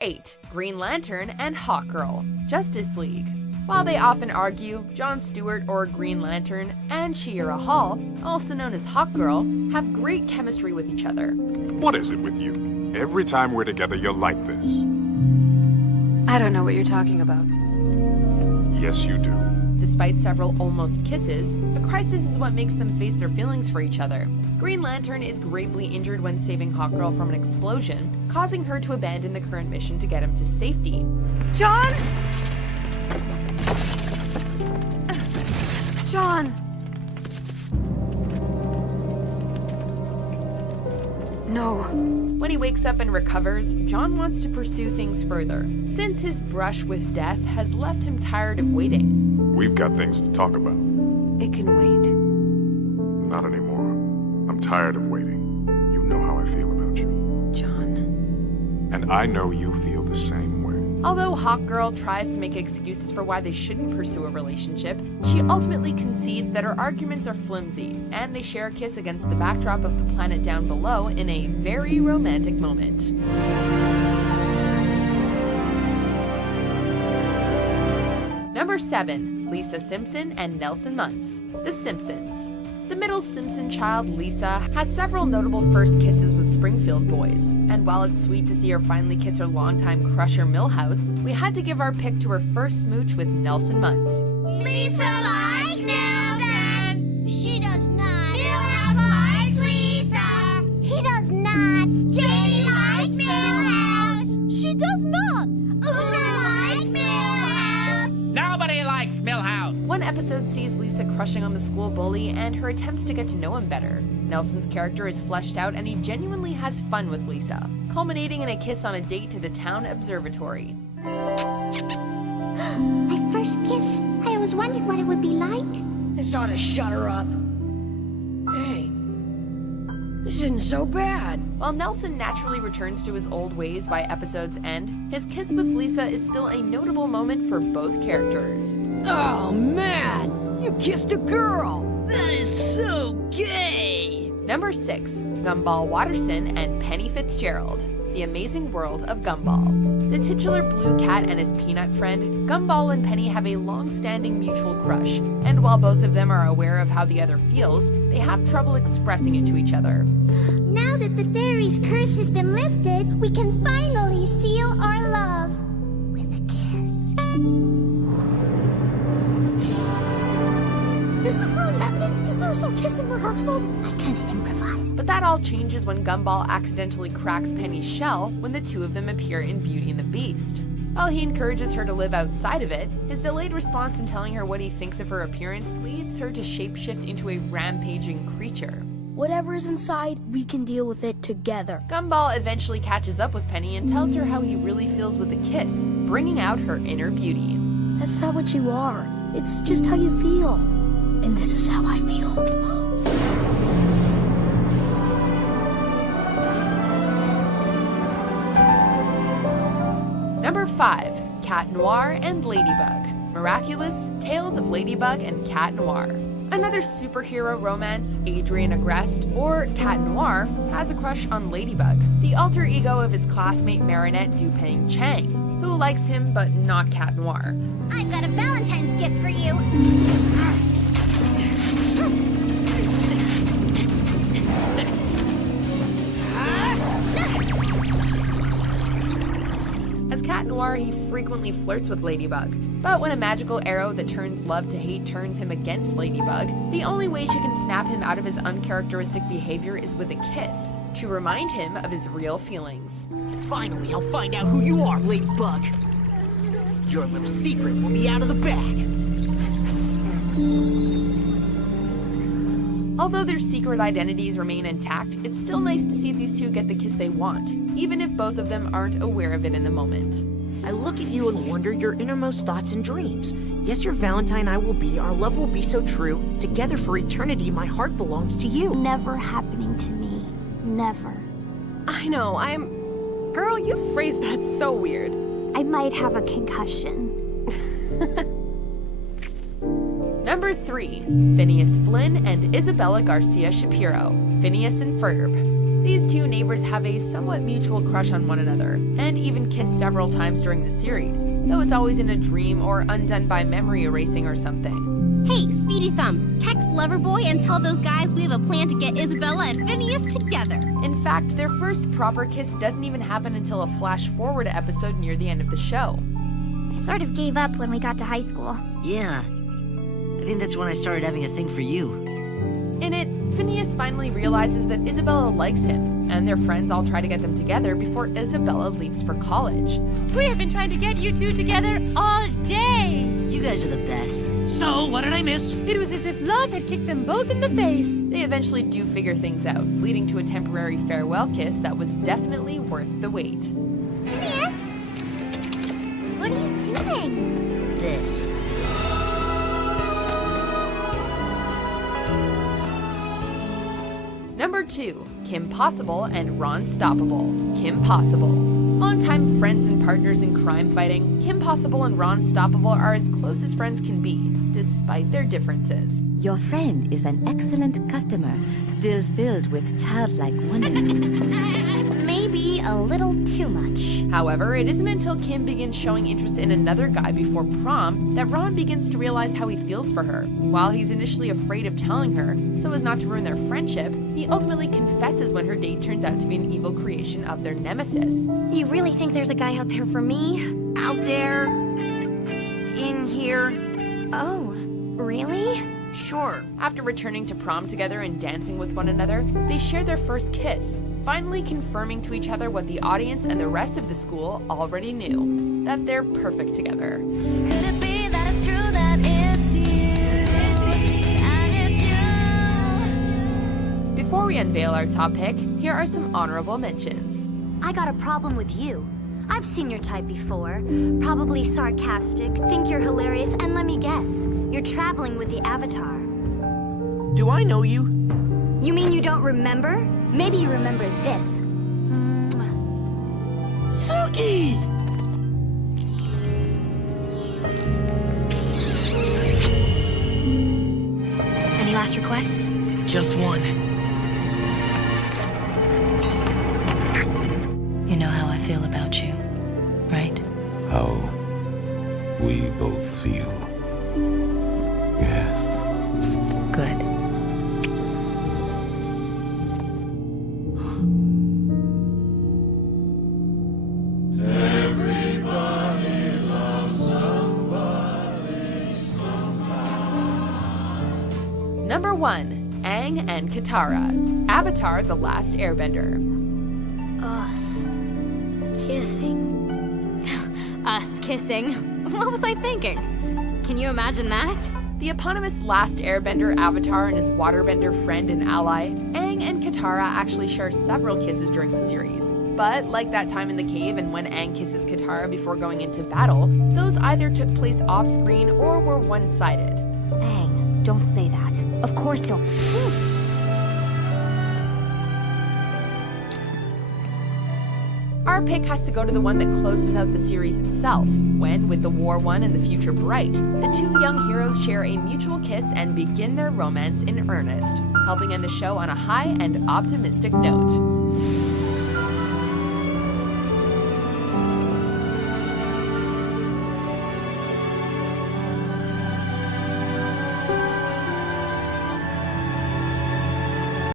8. Green Lantern and Hawkgirl, Justice League. While they often argue, Jon Stewart or Green Lantern and Shiera Hall, also known as Hawkgirl, have great chemistry with each other. What is it with you? Every time we're together, you're like this. I don't know what you're talking about. Yes, you do. Despite several almost kisses, a crisis is what makes them face their feelings for each other. Green Lantern is gravely injured when saving Hawkgirl from an explosion, causing her to abandon the current mission to get him to safety. John! John! No. When he wakes up and recovers, John wants to pursue things further, since his brush with death has left him tired of waiting. We've got things to talk about. It can wait. Not anymore. I'm tired of waiting. You know how I feel about you. John. And I know you feel the same way. Although Hawkgirl tries to make excuses for why they shouldn't pursue a relationship, she ultimately concedes that her arguments are flimsy, and they share a kiss against the backdrop of the planet down below in a very romantic moment. Number 7. Lisa Simpson and Nelson Muntz, The Simpsons. The middle Simpson child, Lisa, has several notable first kisses with Springfield boys, and while it's sweet to see her finally kiss her longtime crusher Milhouse, we had to give our pick to her first smooch with Nelson Muntz. Lisa likes Nelson! She does not. Milhouse likes Lisa! He does not. Jenny likes Milhouse! She does not. Uber likes Milhouse! Nobody likes Milhouse! One episode sees Lisa crushing on the school bully and her attempts to get to know him better. Nelson's character is fleshed out and he genuinely has fun with Lisa, culminating in a kiss on a date to the town observatory. My first kiss. I always wondered what it would be like. It's ought to shut her up. Hey, this isn't so bad. While Nelson naturally returns to his old ways by episode's end, his kiss with Lisa is still a notable moment for both characters. Oh man, you kissed a girl. That is so gay. Number 6. Gumball Watterson and Penny Fitzgerald, The Amazing World of Gumball. The titular blue cat and his peanut friend, Gumball and Penny have a long-standing mutual crush, and while both of them are aware of how the other feels, they have trouble expressing it to each other. Now that the fairy's curse has been lifted, we can finally seal our love with a kiss. Is this really happening? Because there's no kissing rehearsals? I kinda improvised. But that all changes when Gumball accidentally cracks Penny's shell when the two of them appear in Beauty and the Beast. While he encourages her to live outside of it, his delayed response in telling her what he thinks of her appearance leads her to shapeshift into a rampaging creature. Whatever is inside, we can deal with it together. Gumball eventually catches up with Penny and tells her how he really feels with a kiss, bringing out her inner beauty. That's not what you are. It's just how you feel. And this is how I feel. Number 5. Cat Noir and Ladybug, Miraculous Tales of Ladybug and Cat Noir. Another superhero romance, Adrian Agreste, or Cat Noir, has a crush on Ladybug, the alter ego of his classmate Marinette Dupeng Chang, who likes him but not Cat Noir. I've got a Valentine's gift for you. As Cat Noir, he frequently flirts with Ladybug, but when a magical arrow that turns love to hate turns him against Ladybug, the only way she can snap him out of his uncharacteristic behavior is with a kiss, to remind him of his real feelings. Finally, I'll find out who you are, Ladybug. Your little secret will be out of the bag. Although their secret identities remain intact, it's still nice to see these two get the kiss they want, even if both of them aren't aware of it in the moment. I look at you and wonder your innermost thoughts and dreams. Yes, your Valentine I will be, our love will be so true. Together for eternity, my heart belongs to you. Never happening to me. Never. I know, Girl, you phrased that so weird. I might have a concussion. Number 3. Phineas Flynn and Isabella Garcia Shapiro, Phineas and Ferb. These two neighbors have a somewhat mutual crush on one another, and even kiss several times during the series, though it's always in a dream or undone by memory erasing or something. Hey, Speedy Thumbs, text Loverboy and tell those guys we have a plan to get Isabella and Phineas together. In fact, their first proper kiss doesn't even happen until a flash-forward episode near the end of the show. I sort of gave up when we got to high school. Yeah. I think that's when I started having a thing for you. In it, Phineas finally realizes that Isabella likes him, and their friends all try to get them together before Isabella leaves for college. We have been trying to get you two together all day. You guys are the best. So, what did I miss? It was as if love had kicked them both in the face. They eventually do figure things out, leading to a temporary farewell kiss that was definitely worth the wait. Phineas? What are you doing? This. Number 2, Kim Possible and Ron Stoppable. Kim Possible. Longtime friends and partners in crime fighting, Kim Possible and Ron Stoppable are as close as friends can be, despite their differences. Your friend is an excellent customer, still filled with childlike wonder. Maybe a little too much. However, it isn't until Kim begins showing interest in another guy before prom that Ron begins to realize how he feels for her. While he's initially afraid of telling her, so as not to ruin their friendship, he ultimately confesses when her date turns out to be an evil creation of their nemesis. You really think there's a guy out there for me? Out there. In here. Oh, really? Sure. After returning to prom together and dancing with one another, they share their first kiss, finally confirming to each other what the audience and the rest of the school already knew, that they're perfect together. Could it be that it's true that it's you? And it's you. Before we unveil our top pick, here are some honorable mentions. I got a problem with you. I've seen your type before. Probably sarcastic, think you're hilarious, and let me guess, you're traveling with the Avatar. Do I know you? You mean you don't remember? Maybe you remember this. Suki! Any last requests? Just one. You know how I feel about you, right? How we both feel. Yes. Good. Number 1, Aang and Katara, Avatar: The Last Airbender. Us kissing. Us kissing? What was I thinking? Can you imagine that? The eponymous Last Airbender avatar and his waterbender friend and ally, Aang and Katara actually share several kisses during the series. But like that time in the cave and when Aang kisses Katara before going into battle, those either took place off-screen or were one-sided. Aang, don't say that. Of course he'll... Our pick has to go to the one that closes out the series itself, when, with the war won and the future bright, the two young heroes share a mutual kiss and begin their romance in earnest, helping end the show on a high and optimistic note.